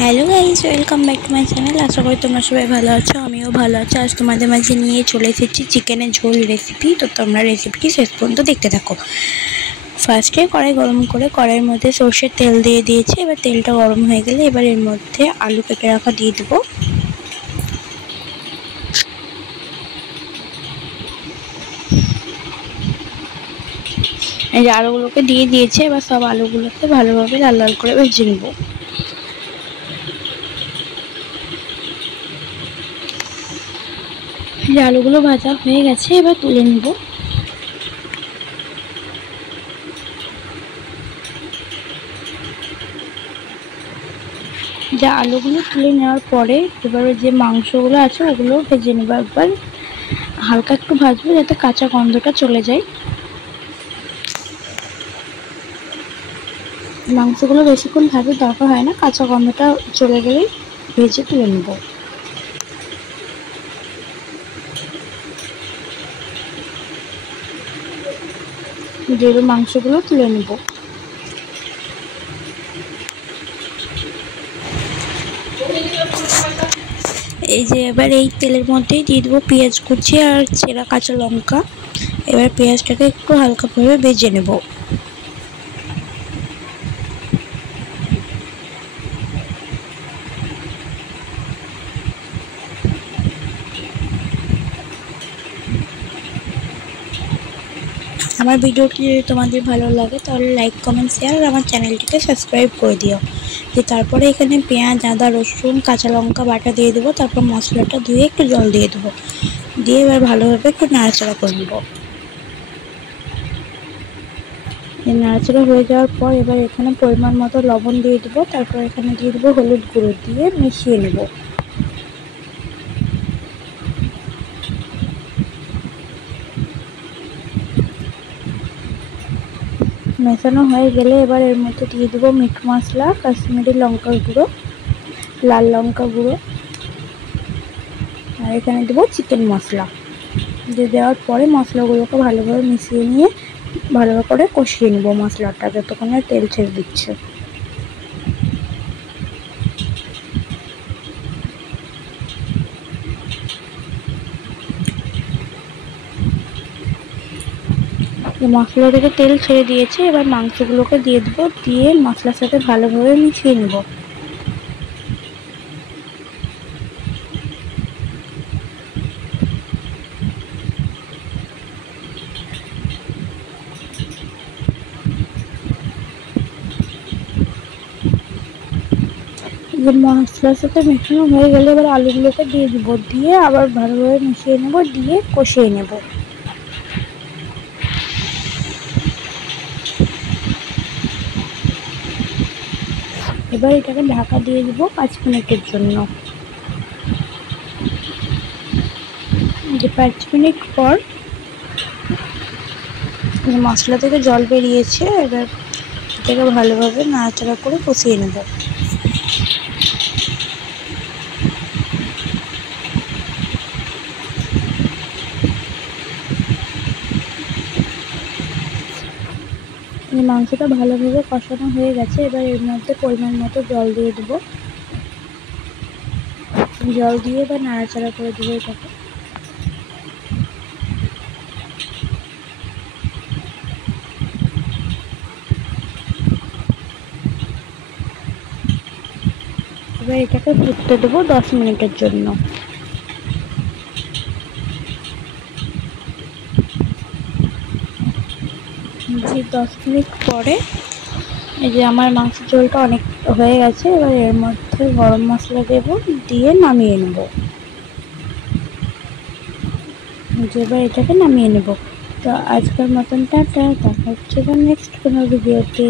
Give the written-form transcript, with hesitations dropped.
Hello guys, welcome back to my channel. আশা করি তোমরা সবাই ভালো আছো, আমিও ভালো আছি। আজ তোমাদের মাঝে নিয়ে চলে এসেছি চিকেনের ঝোল রেসিপি। তো তোমরা রেসিপিটি শেষ পর্যন্ত দেখতে থাকো। ফার্স্টে কড়াই গরম করে কড়াইয়ের মধ্যে সর্ষের তেল দিয়ে দিয়েছি। এবার তেলটা গরম হয়ে গেলে এবার এর মধ্যে আলু কেটে রাখা দিয়ে দেবো। এই যে আলুগুলোকে দিয়ে দিয়েছে, এবার সব আলুগুলোকে ভালোভাবে লাল লাল করে ভেজে নেবো। যে আলুগুলো ভাজা হয়ে গেছে, এবার তুলে নেব। যে আলুগুলো তুলে নেওয়ার পরে এবারে যে মাংসগুলো আছে ওগুলো ভেজে নেব। একবার হালকা একটু ভাজবো যাতে কাঁচা গন্ধটা চলে যায়। মাংসগুলো বেশিক্ষণ ভাজার দরকার হয় না, কাঁচা গন্ধটা চলে গেলেই ভেজে তুলে নেব। দিয়ে মাংসগুলো তুলে নেব। এই যে এবার এই তেলের মধ্যেই দিয়ে দেবো পেঁয়াজ কুচি আর চেরা কাঁচা লঙ্কা। এবার পেঁয়াজটাকে একটু হালকাভাবে ভেজে নেব। আমার ভিডিওটি যদি তোমাদের ভালো লাগে তাহলে লাইক, কমেন্ট, শেয়ার আর আমার চ্যানেলটিকে সাবস্ক্রাইব করে দিও। দিয়ে তারপরে এখানে পেঁয়াজ, আদা, রসুন, কাঁচা লঙ্কা বাটা দিয়ে দেবো। তারপর মশলাটা ধুয়ে একটু জল দিয়ে দেবো। দিয়ে এবার ভালোভাবে একটু নাড়াচাড়া করে নেব। নাড়াচাড়া হয়ে যাওয়ার পর এবার এখানে পরিমাণ মতো লবণ দিয়ে দেবো। তারপর এখানে দিয়ে দেবো হলুদ গুঁড়ো, দিয়ে মিশিয়ে নেব। মেশানো হয়ে গেলে এবার এর মধ্যে দিয়ে দেবো মিট মশলা, কাশ্মীরি লঙ্কার গুঁড়ো, লাল লঙ্কা গুঁড়ো, আর এখানে দেবো চিকেন মশলা। দিয়ে দেওয়ার পরে মশলাগুলোকে ভালোভাবে মিশিয়ে নিয়ে ভালোভাবে করে কষিয়ে নেব মশলাটা যতক্ষণ না তেল ছেড়ে দিচ্ছে। মশলা থেকে তেল ছেড়ে দিয়েছে, এবার মাংসগুলোকে দিয়ে দেবো। দিয়ে মশলার সাথে ভালোভাবে মিশিয়ে নেব। যে মশলার সাথে মেশানো হয়ে গেলে এবার আলুগুলোকে দিয়ে দিব। দিয়ে আবার ভালোভাবে মিশিয়ে নেব, দিয়ে কষিয়ে নেব। এবার এটাকে ঢাকা দিয়ে দিব 5 মিনিটের জন্য। যে 5 মিনিট পর মশলা থেকে জল বেরিয়েছে। এবার এটাকে ভালোভাবে নাড়াচাড়া করে কষিয়ে নেব। মাংসটা ভালোভাবে কষানো হয়ে গেছে। এবার এর মধ্যে পরিমাণ মতো জল দিয়ে দেবো। জল দিয়ে এবার নাড়াচাড়া করে দেবো এটাকে। এবার এটাকে ফুটতে দেবো 10 মিনিটের জন্য। যে 10 মিনিট পরে এই যে আমার মাংসের ঝোলটা অনেক হয়ে গেছে। এবার এর মধ্যে গরম মশলা দেবো, দিয়ে নামিয়ে নেব। এবার এটাকে নামিয়ে নেব। তো আজকের মতন টাটা, দেখা হচ্ছে নেক্সট কোনো ভিডিওতে।